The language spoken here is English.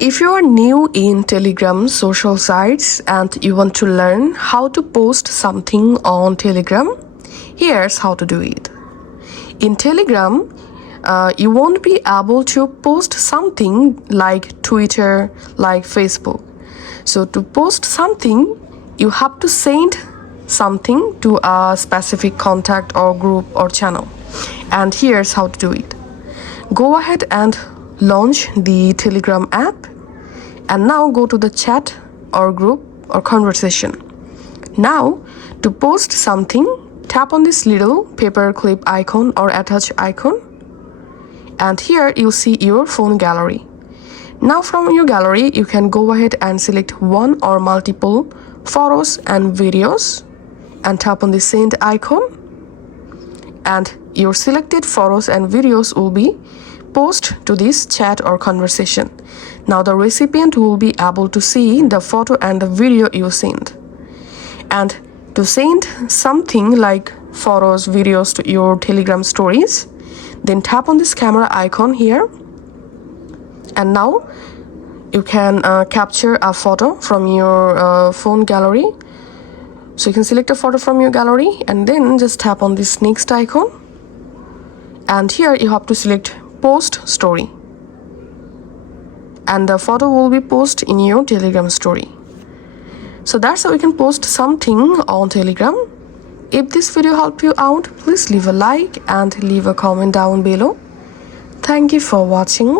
If you are new in Telegram social sites and you want to learn how to post something on Telegram, here's how to do it. In Telegram, you won't be able to post something like Twitter, like Facebook. So to post something, you have to send something to a specific contact or group or channel. And here's how to do it. Go ahead and launch the Telegram app, and now go to the chat or group or conversation. Now, to post something, tap on this little paper clip icon or attach icon, and here you'll see your phone gallery. Now from your gallery, you can go ahead and select one or multiple photos and videos and tap on the send icon, and your selected photos and videos will be post to this chat or conversation. Now the recipient will be able to see the photo and the video you sent. And to send something like photos, videos to your Telegram stories, then tap on this camera icon here, and now you can capture a photo from your phone gallery. So you can select a photo from your gallery and then just tap on this next icon, and here you have to select post story, and the photo will be posted in your Telegram story. So that's how you can post something on Telegram. If this video helped you out, please leave a like and leave a comment down below. Thank you for watching.